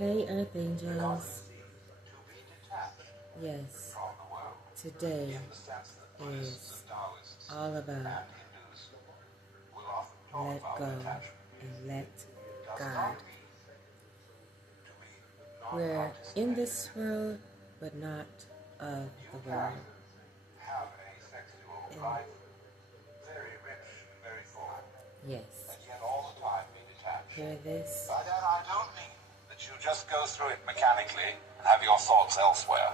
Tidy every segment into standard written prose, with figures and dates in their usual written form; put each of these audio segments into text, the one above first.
Hey, Earth Angels. Yes, today is all about let go and let God. We're in this world, but not of the world. And yes. Hear this? By that I don't mean that you just go through it mechanically and have your thoughts elsewhere.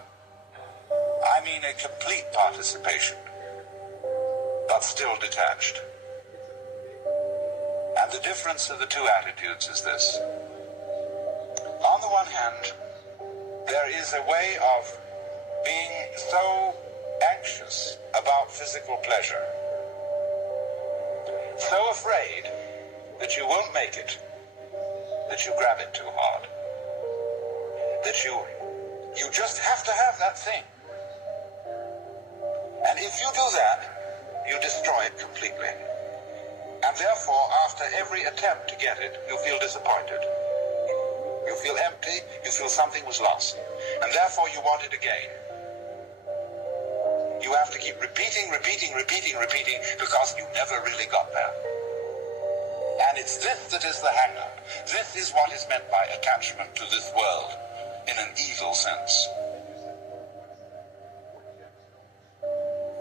I mean a complete participation, but still detached. And the difference of the two attitudes is this. On the one hand, there is a way of being so anxious about physical pleasure, so afraid that you won't make it, that you grab it too hard, that you just have to have that thing. And if you do that, you destroy it completely. And therefore, after every attempt to get it, you feel disappointed. You feel empty, you feel something was lost. And therefore you want it again. You have to keep repeating, because you never really got there. And it's this that is the hang-up. This is what is meant by attachment to this world, in an evil sense.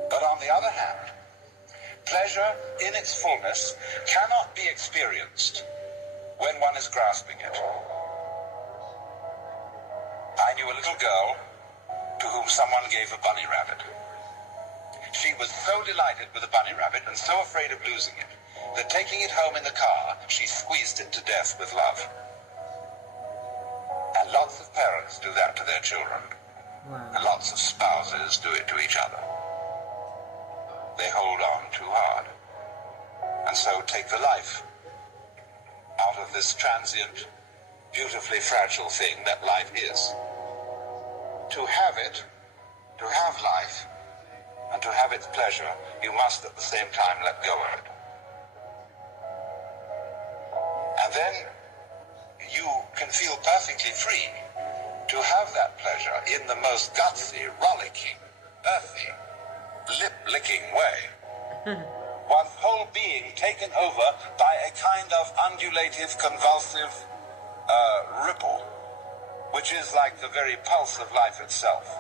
But on the other hand, pleasure in its fullness cannot be experienced when one is grasping it. I knew a little girl to whom someone gave a bunny rabbit. She was so delighted with the bunny rabbit and so afraid of losing it that taking it home in the car, she squeezed it to death with love. And lots of parents do that to their children. Wow. And lots of spouses do it to each other. They hold on too hard. And so take the life out of this transient, beautifully fragile thing that life is. To have it, to have life, and to have its pleasure, you must at the same time let go of it. And then you can feel perfectly free to have that pleasure in the most gutsy, rollicking, earthy, lip-licking way. One's whole being taken over by a kind of undulative, convulsive ripple, which is like the very pulse of life itself.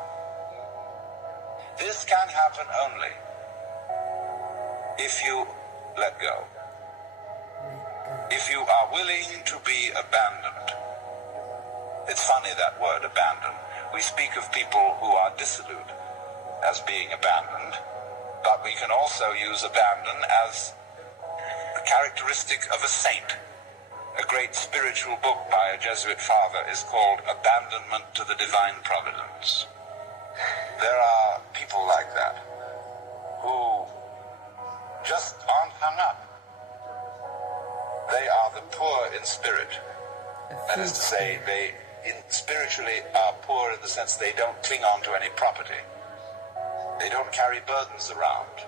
This can happen only if you let go. If you are willing to be abandoned. It's funny, that word, abandon. We speak of people who are dissolute as being abandoned, but we can also use abandon as a characteristic of a saint. A great spiritual book by a Jesuit father is called Abandonment to the Divine Providence. There are people like that who just aren't hung up. They are the poor in spirit. That is to say, they spiritually are poor in the sense they don't cling on to any property. They don't carry burdens around.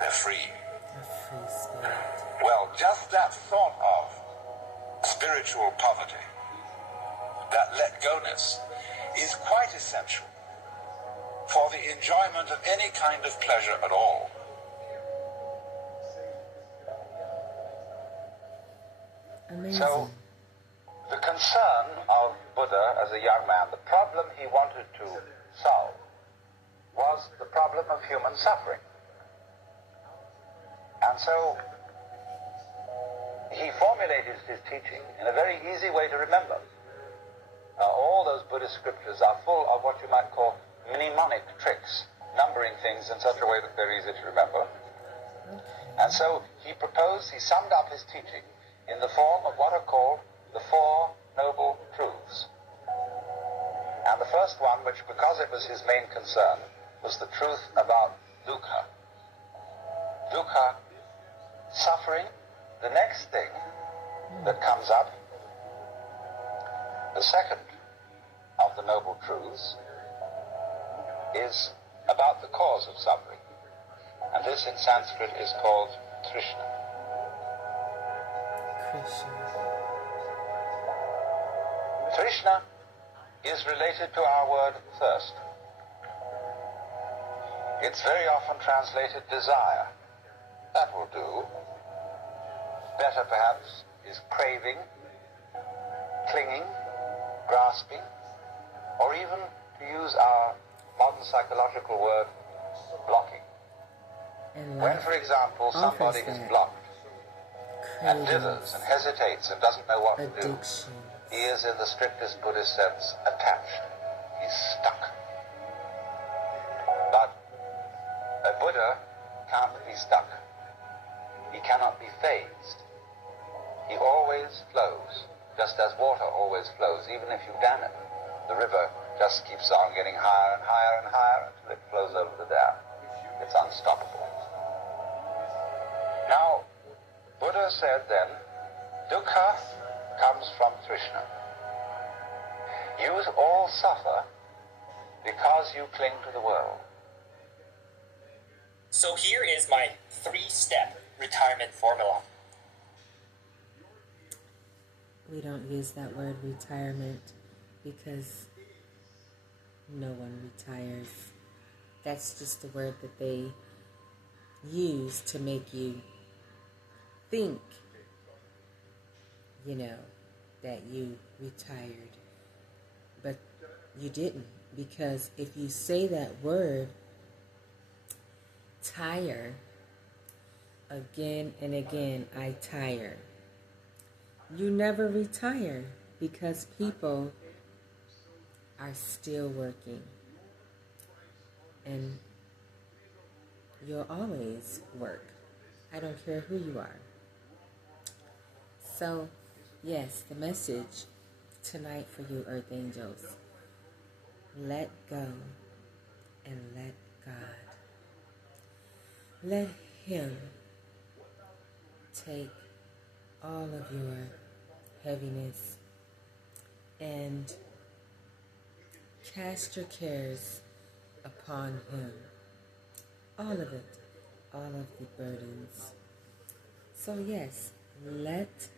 They're free. A free spirit. Well, just that thought of spiritual poverty, that let-go-ness, is quite essential for the enjoyment of any kind of pleasure at all. Amazing. So, the concern of Buddha as a young man, the problem he wanted to solve, was the problem of human suffering. And so, he formulated his teaching in a very easy way to remember. All those Buddhist scriptures are full of what you might call mnemonic tricks, numbering things in such a way that they're easy to remember. And so he summed up his teaching in the form of what are called the Four Noble Truths. And the first one, which because it was his main concern, was the truth about dukkha. Dukkha, suffering. The next thing that comes up, the second of the Noble Truths, is about the cause of suffering. And this in Sanskrit is called Trishna. Trishna is related to our word thirst. It's very often translated desire. That will do. Better perhaps is craving, clinging, grasping, or even, to use our modern psychological word, blocking. And When, for example, somebody is blocked and dithers and hesitates and doesn't know what to do, he is, in the strictest Buddhist sense, attached. He's stuck. But a Buddha can't be stuck. He cannot be phased. He always flows, just as water always flows, even if you dam it. The river just keeps on getting higher and higher and higher until it flows over the dam. It's unstoppable. Now, Buddha said then, dukkha comes from Trishna. You all suffer because you cling to the world. So here is my 3-step retirement formula. We don't use that word retirement because no one retires. That's just the word that they use to make you think, that you retired. But you didn't, because if you say that word, tire, again and again, I tire, you never retire, because people are still working. And you'll always work. I don't care who you are. So, yes, the message tonight for you, Earth Angels: let go and let God. Let Him take all of your heaviness and cast your cares upon Him. All of it. All of the burdens. So yes, let